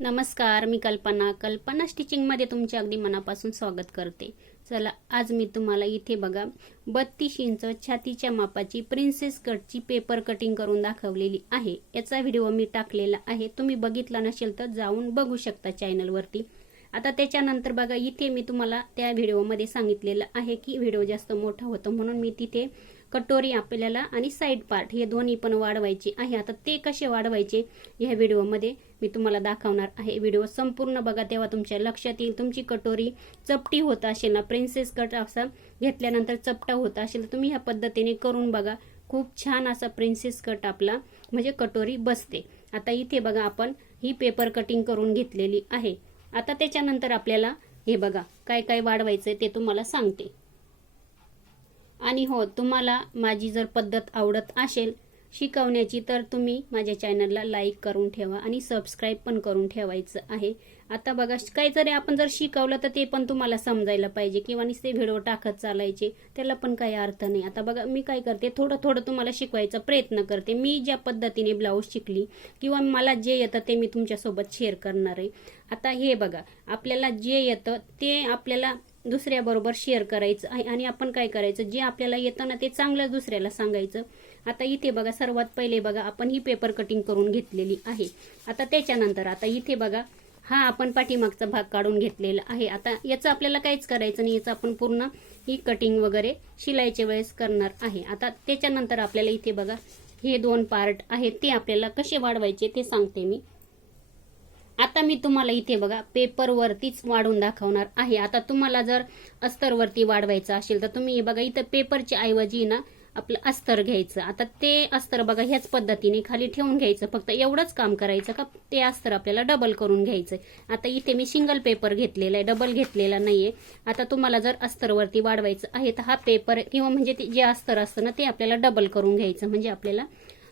नमस्कार मी कल्पना. कल्पना स्टिचिंगमध्ये तुमचे अगदी मनापासून स्वागत करते. चला आज मी तुम्हाला इथे बघा बत्तीस इंच छातीच्या मापाची प्रिन्सेस कटची पेपर कटिंग करून दाखवलेली आहे. याचा व्हिडिओ मी टाकलेला आहे. तुम्ही बघितला नसेल तर जाऊन बघू शकता चॅनलवरती आता त्याच्यानंतर बघा इथे मी तुम्हाला त्या व्हिडिओमध्ये सांगितलेलं आहे की व्हिडिओ जास्त मोठा होतो म्हणून मी तिथे कटोरी आपल्याला आणि साईड पार्ट हे दोन्ही पण वाढवायचे आहे. आता ते कसे वाढवायचे ह्या व्हिडिओमध्ये मी तुम्हाला दाखवणार आहे. व्हिडिओ संपूर्ण बघा तेव्हा तुमच्या लक्षात येईल. तुमची कटोरी चपटी होत असेल ना प्रिन्सेस कट असा घेतल्यानंतर चपटा होत असेल तर तुम्ही ह्या पद्धतीने करून बघा. खूप छान असा प्रिन्सेस कट आपला म्हणजे कटोरी बसते. आता इथे बघा आपण ही पेपर कटिंग करून घेतलेली आहे. आता त्याच्यानंतर आपल्याला हे बघा काय काय वाढवायचंय ते तुम्हाला सांगते. आणि हो तुम्हाला माझी जर पद्धत आवडत असेल शिकवण्याची तर तुम्ही माझ्या चॅनलला लाईक करून ठेवा आणि सबस्क्राईब पण करून ठेवायचं आहे. आता बघा काही जरी आपण जर शिकवलं तर ते पण तुम्हाला समजायला पाहिजे किंवा नुसते व्हिडिओ टाकत चालायचे त्याला पण काही अर्थ नाही. आता बघा मी काय करते थोडं थोडं तुम्हाला शिकवायचा प्रयत्न करते. मी ज्या पद्धतीने ब्लाऊज शिकली किंवा मला जे येतं ते मी तुमच्यासोबत शेअर करणार आहे. आता हे बघा आपल्याला जे येतं ते आपल्याला दुसऱ्याबरोबर शेअर करायचं आहे आणि आपण काय करायचं? जे आपल्याला येतं ना ते चांगलं दुसऱ्याला सांगायचं. आता इथे बघा सर्वात पहिले बघा आपण ही पेपर कटिंग करून घेतलेली आहे. आता त्याच्यानंतर आता इथे बघा हा आपण पाठीमागचा भाग काढून घेतलेला आहे. आता याचं आपल्याला काहीच करायचं नाही याचं आपण पूर्ण ही कटिंग वगैरे शिलाईच्या वेळेस करणार आहे. आता त्याच्यानंतर आपल्याला इथे बघा हे दोन पार्ट आहेत ते आपल्याला कसे वाढवायचे ते सांगते मी. आता मी तुम्हाला इथे बघा पेपरवरतीच वाढून दाखवणार आहे. आता तुम्हाला जर अस्तरवरती वाढवायचं असेल तर तुम्ही बघा इथं पेपरच्या ऐवजी ना आपलं अस्तर घ्यायचं. आता ते अस्तर बघा ह्याच पद्धतीने खाली ठेवून घ्यायचं. फक्त एवढंच काम करायचं का ते अस्तर आपल्याला डबल करून घ्यायचं आता इथे मी सिंगल पेपर घेतलेला आहे. डबल घेतलेला नाहीये. आता तुम्हाला जर अस्तरवरती वाढवायचं आहे तर हा पेपर किंवा म्हणजे ते जे अस्तर असतं ना ते आपल्याला डबल करून घ्यायचं. म्हणजे आपल्याला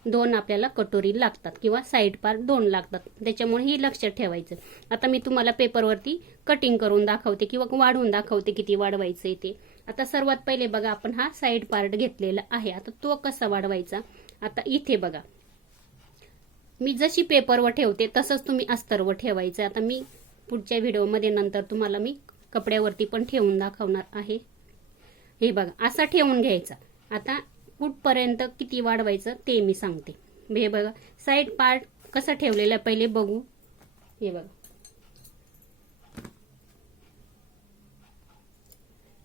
दोन आपल्याला कटोरी लागतात किंवा साईड पार दोन लागतात. त्याच्यामुळे ही लक्षात ठेवायचं. आता मी तुम्हाला पेपरवरती कटिंग करून दाखवते किंवा वाढवून दाखवते किती वाढवायचं ते. आता सर्वात पहिले बघा आपण हा साईड पार्ट घेतलेला आहे. आता तो कसा वाढवायचा? आता इथे बघा. मी जशी पेपरवर ठेवते तसंच तुम्ही अस्तरवर ठेवायचं आता मी पुढच्या व्हिडिओमध्ये नंतर तुम्हाला मी कपड्यावरती पण ठेवून दाखवणार आहे. हे बघा असा ठेवून घ्यायचा. आता कुठपर्यंत किती वाढवायचं ते मी सांगते. हे बघा साईड पार्ट कसा ठेवलेला पहिले बघू. हे बघा.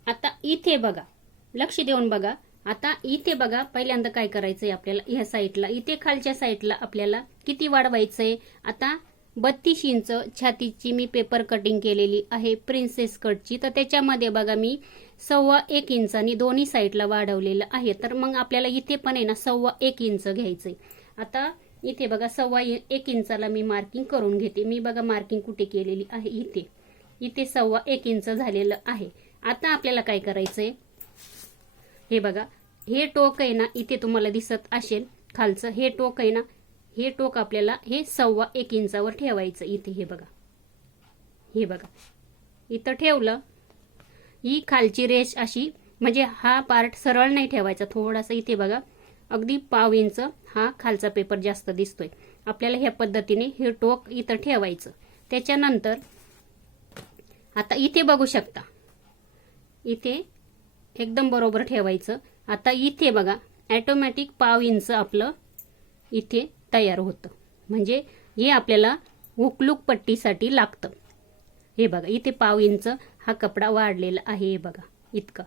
आता इथे बघा. लक्ष देऊन बघा. आता इथे बघा पहिल्यांदा काय करायचंय आपल्याला? ह्या साईडला इथे खालच्या साईडला आपल्याला किती वाढवायचंय आता बत्तीस इंच छातीची मी पेपर कटिंग केलेली आहे प्रिन्सेस कटची. तर त्याच्यामध्ये बघा मी सव्वा एक इंचानी दोन्ही साईडला वाढवलेलं आहे. तर मग आपल्याला इथे पण आहे ना सव्वा एक इंच घ्यायचंय. आता इथे बघा सव्वा एक इंचाला मी मार्किंग करून घेते. मी बघा मार्किंग कुठे केलेली आहे? इथे. इथे सव्वा एक इंच झालेलं आहे. आता आपल्याला काय करायचंय? हे बघा हे टोक आहे ना इथे तुम्हाला दिसत असेल खालचं. हे टोक आहे ना हे टोक आपल्याला हे सव्वा एक इंचावर ठेवायचं इथे हे बघा. हे बघा. इथं ठेवलं ही खालची रेष अशी म्हणजे हा पार्ट सरळ नाही ठेवायचा थोडासा इथे बघा. अगदी पाव इंच हा खालचा पेपर जास्त दिसतोय. आपल्याला ह्या पद्धतीने हे टोक इथं ठेवायचं. त्याच्यानंतर आता इथे बघू शकता. इथे एकदम बरोबर ठेवायचं. आता इथे बघा ॲटोमॅटिक पाव इंच आपलं इथे तयार होतं. म्हणजे हे आपल्याला हुकलूक पट्टीसाठी लागतं. हे बघा इथे पाव इंच हा कपडा वाढलेला आहे हे बघा इतका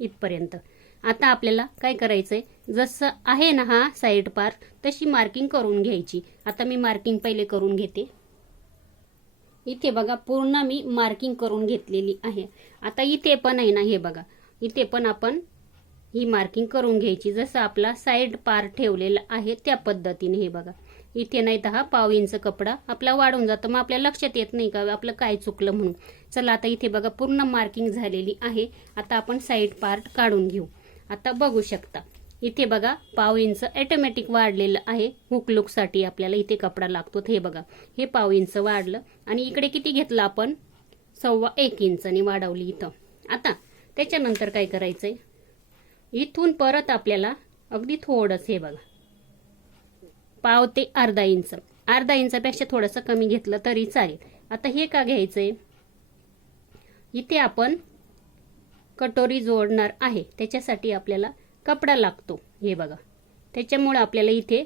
इथपर्यंत. आता आपल्याला काय करायचं आहे जसं आहे ना हा साईड पार तशी मार्किंग करून घ्यायची. आता मी मार्किंग पहिले करून घेते. इथे बघा पूर्ण मी मार्किंग करून घेतलेली आहे. आता इथे पण आहे ना हे बघा. इथे पण आपण ही मार्किंग करून घ्यायची. जसं आपला साईड पार्ट ठेवलेला आहे त्या पद्धतीने हे बघा. इथे नाही तर हा पाव इंच कपडा आपला वाढून जातो. मग आपल्या लक्षात येत नाही का आपलं काय चुकलं म्हणून. चला आता इथे बघा पूर्ण मार्किंग झालेली आहे. आता आपण साईड पार्ट काढून घेऊ. आता बघू शकता. इथे बघा पाव इंच ऑटोमॅटिक वाढलेलं आहे. हुक लुकसाठी आपल्याला इथे कपडा लागतो. हे बघा हे पाव इंच वाढलं. आणि इकडे किती घेतलं आपण? सव्वा एक इंचने वाढवली इथं. आता त्याच्यानंतर काय करायचंय? इथून परत आपल्याला अगदी थोडंच हे बघा. पाव ते अर्धा इंच. अर्धा इंचापेक्षा थोडंसं कमी घेतलं तरी चालेल. आता हे का घ्यायचंय? इथे आपण कटोरी जोडणार आहे. त्याच्यासाठी आपल्याला कपडा लागतो. हे बघा. त्याच्यामुळं आपल्याला इथे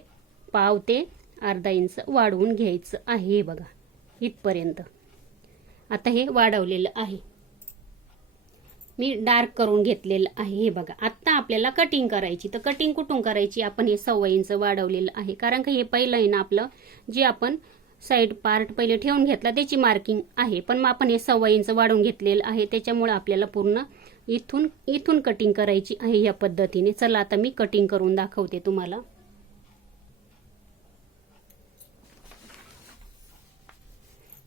पाव ते अर्धा इंच वाढवून घ्यायचं आहे. हे बघा. इथपर्यंत. आता हे वाढवलेलं आहे. मी डार्क करून घेतलेलं आहे. हे बघा. आत्ता आपल्याला कटिंग करायची. तर कटिंग कुठून करायची? आपण हे सव्वा इंच वाढवलेलं आहे. कारण का हे पहिलं आहे ना आपलं जे आपण साईड पार्ट पहिले ठेवून घेतला त्याची मार्किंग आहे. पण मग आपण हे सव्वा इंच वाढवून घेतलेलं आहे. त्याच्यामुळे आपल्याला पूर्ण इथून इथून कटिंग करायची आहे या पद्धतीने. चला आता मी कटिंग करून दाखवते तुम्हाला.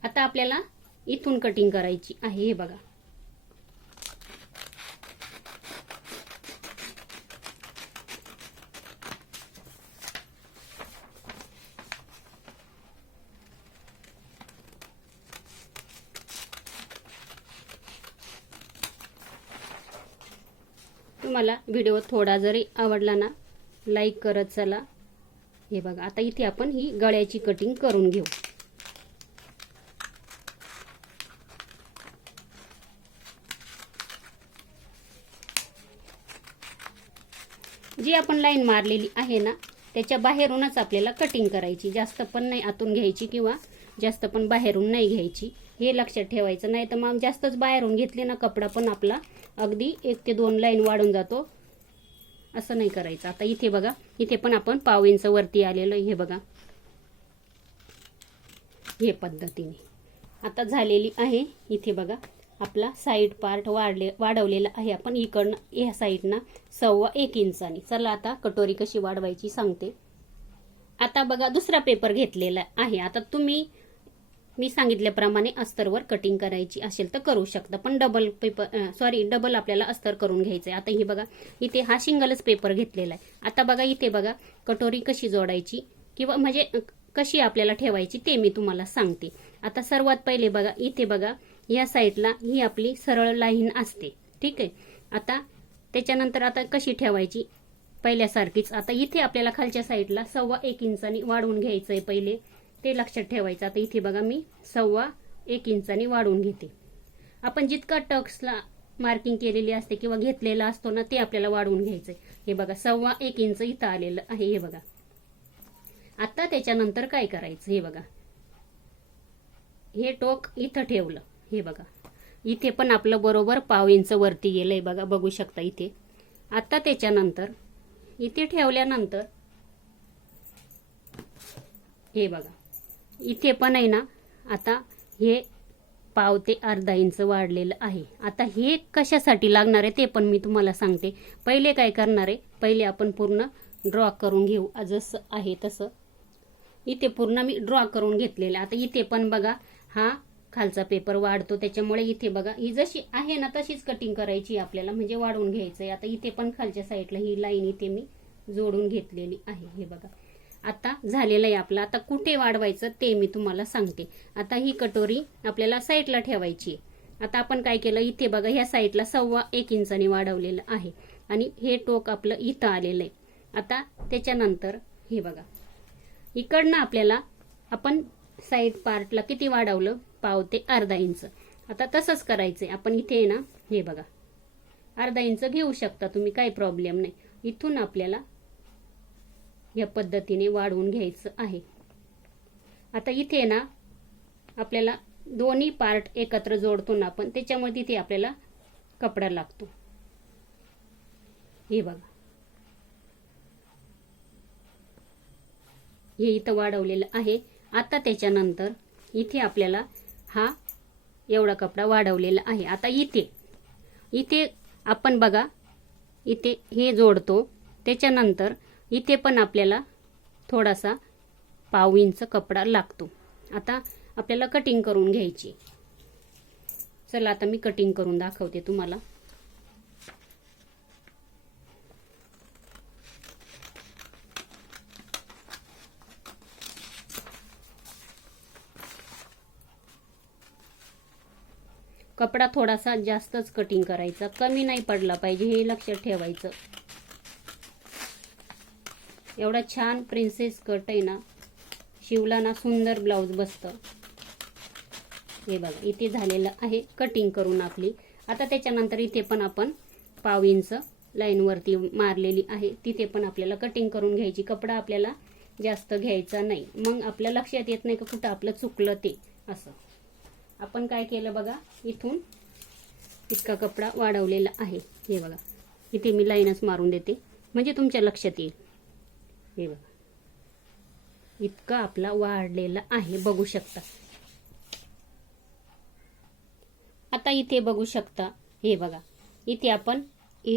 आता आपल्याला इथून कटिंग करायची आहे हे बघा. तुम्हाला व्हिडिओ थोडा जरी आवडला ना लाईक करत चला. हे बघा आता इथे आपण ही गळ्याची कटिंग करून घेऊ. जी आपण लाईन मारलेली आहे ना त्याच्या बाहेरूनच आपल्याला कटिंग करायची. जास्त पण नाही आतून घ्यायची किंवा जास्त पण बाहेरून नाही घ्यायची. हे लक्षात ठेवायचं. नाही तर मग जास्तच बाहेरून घेतले ना कपडा पण आपला अगदी एक ते दोन लाईन वाढून जातो. असं नाही करायचं. आता इथे बघा इथे पण आपण पाव इंच वरती आलेलं हे बघा. हे पद्धतीने. आता झालेली आहे इथे बघा आपला साईड पार्ट वाढले वाढवलेला आहे. आपण इकडनं ह्या साईडनं सव्वा एक इंचानी. चला आता कटोरी कशी वाढवायची सांगते. आता बघा दुसरा पेपर घेतलेला आहे. आता तुम्ही मी सांगितल्याप्रमाणे अस्तरवर कटिंग करायची असेल तर करू शकता. पण डबल पेपर सॉरी डबल आपल्याला अस्तर करून घ्यायचं आहे आता ही बघा इथे हा सिंगलच पेपर घेतलेला आहे. आता बघा इथे बघा कटोरी कशी जोडायची किंवा म्हणजे कशी आपल्याला ठेवायची ते मी तुम्हाला सांगते. आता सर्वात पहिले बघा इथे बघा या साईडला ही आपली सरळ लाईन असते. ठीक आहे? आता त्याच्यानंतर आता कशी ठेवायची? पहिल्यासारखीच. आता इथे आपल्याला खालच्या साईडला सव्वा एक इंचानी वाढवून घ्यायचं आहे पहिले. ते लक्षात ठेवायचं. आता इथे बघा मी सव्वा एक इंचाने वाढवून घेते. आपण जितका टक्सला मार्किंग केलेली असते किंवा घेतलेला असतो ना ते आपल्याला वाढवून घ्यायचंय. हे बघा सव्वा एक इंच इथं आलेलं आहे हे बघा. आता त्याच्यानंतर काय करायचं हे बघा. हे टोक इथं ठेवलं हे बघा. इथे पण आपलं बरोबर पाव इंच वरती गेलंय बघा बघू शकता इथे. आता त्याच्यानंतर इथे ठेवल्यानंतर हे बघा. इथे पण आहे ना आता हे पाव ते अर्धा इंच वाढलेलं आहे. आता हे कशासाठी लागणार आहे ते पण मी तुम्हाला सांगते. पहिले काय करणार आहे पहिले आपण पूर्ण ड्रॉ करून घेऊ. जसं आहे तसं. इथे पूर्ण मी ड्रॉ करून घेतलेलं आता इथे पण बघा हा खालचा पेपर वाढतो. त्याच्यामुळे इथे बघा ही जशी आहे ना तशीच कटिंग करायची आपल्याला. म्हणजे वाढवून घ्यायचं आहे आता इथे पण खालच्या साईडला ही लाईन इथे मी जोडून घेतलेली आहे. हे बघा. आता झालेलं आहे आपलं. आता कुठे वाढवायचं ते मी तुम्हाला सांगते. आता ही कटोरी आपल्याला साईडला ठेवायची आता आपण काय केलं? इथे बघा ह्या साईडला सव्वा एक इंचाने वाढवलेलं आहे. आणि हे टोक आपलं इथं आलेलं आहे. आता त्याच्यानंतर हे बघा. इकडनं आपल्याला आपण साईड पार्टला किती वाढवलं? पाव ते अर्धा इंच. आता तसंच करायचंय. आपण इथे ना हे बघा. अर्धा इंच घेऊ शकता तुम्ही काही प्रॉब्लेम नाही. इथून आपल्याला या पद्धतीने वाढवून घ्यायचं आहे. आता इथे ना आपल्याला दोन्ही पार्ट एकत्र जोडतो ना आपण त्याच्यामुळे तिथे आपल्याला कपडा लागतो. हे बघा. हे इथं वाढवलेलं आहे. आता त्याच्यानंतर इथे आपल्याला हा एवढा कपडा वाढवलेला आहे. आता इथे इथे आपण बघा इथे हे जोडतो. त्याच्यानंतर इथे पण आपल्याला थोडासा पाव इंच कपडा लागतो. आता आपल्याला कटिंग करून घ्यायची. चला आता मी कटिंग करून दाखवते तुम्हाला. कपडा थोडासा जास्तच कटिंग करायचा. कमी नाही पडला पाहिजे हे लक्षात ठेवायचं. एवढा छान प्रिन्सेस कट आहे ना शिवला ना सुंदर ब्लाऊज बसतं. हे बघा इथे झालेलं आहे कटिंग करून आपली. आता त्याच्यानंतर इथे पण आपण पाव इंच लाईनवरती मारलेली आहे. तिथे पण आपल्याला कटिंग करून घ्यायची. कपडा आपल्याला जास्त घ्यायचा नाही. मग आपल्या लक्षात येत नाही का कुठं आपलं चुकलं ते असं. आपण काय केलं बघा इथून इतका कपडा वाढवलेला आहे. हे बघा इथे मी लाईनच मारून देते. म्हणजे तुमच्या लक्षात येईल. हे बघा इतका आपला वाढलेला आहे बघू शकता. आता इथे बघू शकता हे बघा. इथे आपण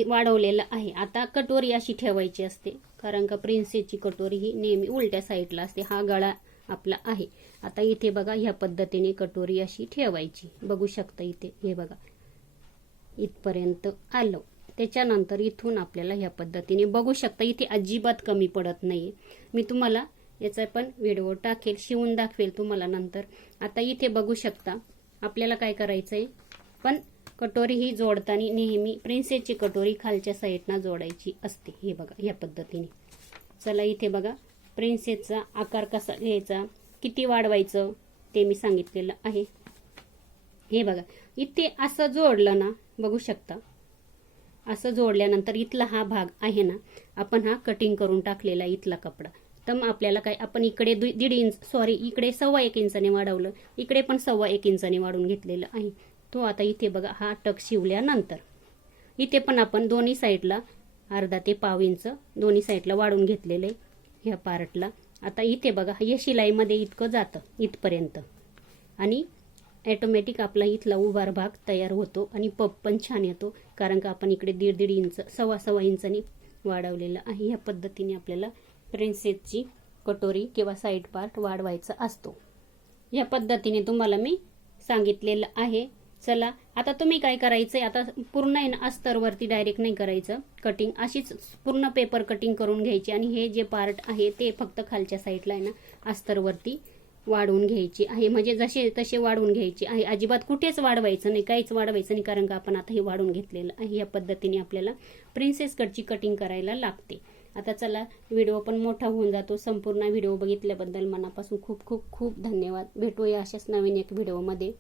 वाढवलेलं आहे. आता कटोरी अशी ठेवायची असते. कारण का प्रिन्सेसची कटोरी ही नेहमी उलट्या साईडला असते. हा गळा आपला आहे. आता इथे बघा ह्या पद्धतीने कटोरी अशी ठेवायची. बघू शकता इथे हे बघा. इथपर्यंत आलं. त्याच्यानंतर इथून आपल्याला ह्या पद्धतीने बघू शकता. इथे अजिबात कमी पडत नाही मी तुम्हाला याचा पण व्हिडिओ टाकेल शिवून दाखवेल तुम्हाला नंतर. आता इथे बघू शकता आपल्याला काय करायचं आहे पण कटोरी ही जोडताना नेहमी प्रिन्सेसची कटोरी खालच्या साईडना जोडायची असते. हे बघा ह्या पद्धतीने. चला इथे बघा प्रिन्सेसचा आकार कसा घ्यायचा? किती वाढवायचं? ते मी सांगितलेलं आहे. हे बघा इथे असं जोडलं ना बघू शकता. असं जोडल्यानंतर इथला हा भाग आहे ना आपण हा कटिंग करून टाकलेला इथला कपडा. तर मग आपल्याला काय आपण इकडे दु- दीड इंच सॉरी इकडे सव्वा एक इंचाने वाढवलं इकडे पण सव्वा एक इंचाने वाढून घेतलेलं आहे. तो आता इथे बघा हा टक शिवल्यानंतर. इथे पण आपण दोन्ही साईडला अर्धा ते पाव इंच दोन्ही साईडला वाढून घेतलेलं आहे ह्या पार्टला आता इथे बघा हे शिलाईमध्ये इतकं जातं इथपर्यंत. आणि ॲटोमॅटिक आपला इथला उभार भाग तयार होतो आणि पप पण छान येतो कारण का आपण इकडे दीड दीड इंच सव्वा सव्वा इंचाने वाढवलेलं आहे. ह्या पद्धतीने आपल्याला प्रिन्सेसची कटोरी किंवा साईड पार्ट वाढवायचा असतो. या पद्धतीने तुम्हाला मी सांगितलेलं आहे. चला आता तुम्ही काय करायचं आहे आता पूर्ण आहे ना अस्तरवरती डायरेक्ट नाही करायचं. कटिंग अशीच पूर्ण पेपर कटिंग करून घ्यायची. आणि हे जे पार्ट आहे ते फक्त खालच्या साईडला आहे ना अस्तरवरती वाढवून घ्यायची आहे. म्हणजे जसे तसे वाढवून घ्यायची आहे. अजिबात कुठेच वाढवायचं नाही. काहीच वाढवायचं नाही. कारण का आपण आता हे वाढून घेतलेलं आहे. या पद्धतीने आपल्याला प्रिन्सेस कटची कटिंग करायला लागते. आता चला व्हिडिओ पण मोठा होऊन जातो. संपूर्ण व्हिडिओ बघितल्याबद्दल मनापासून खूप खूप खूप धन्यवाद. भेटूया अशाच नवीन एक व्हिडिओमध्ये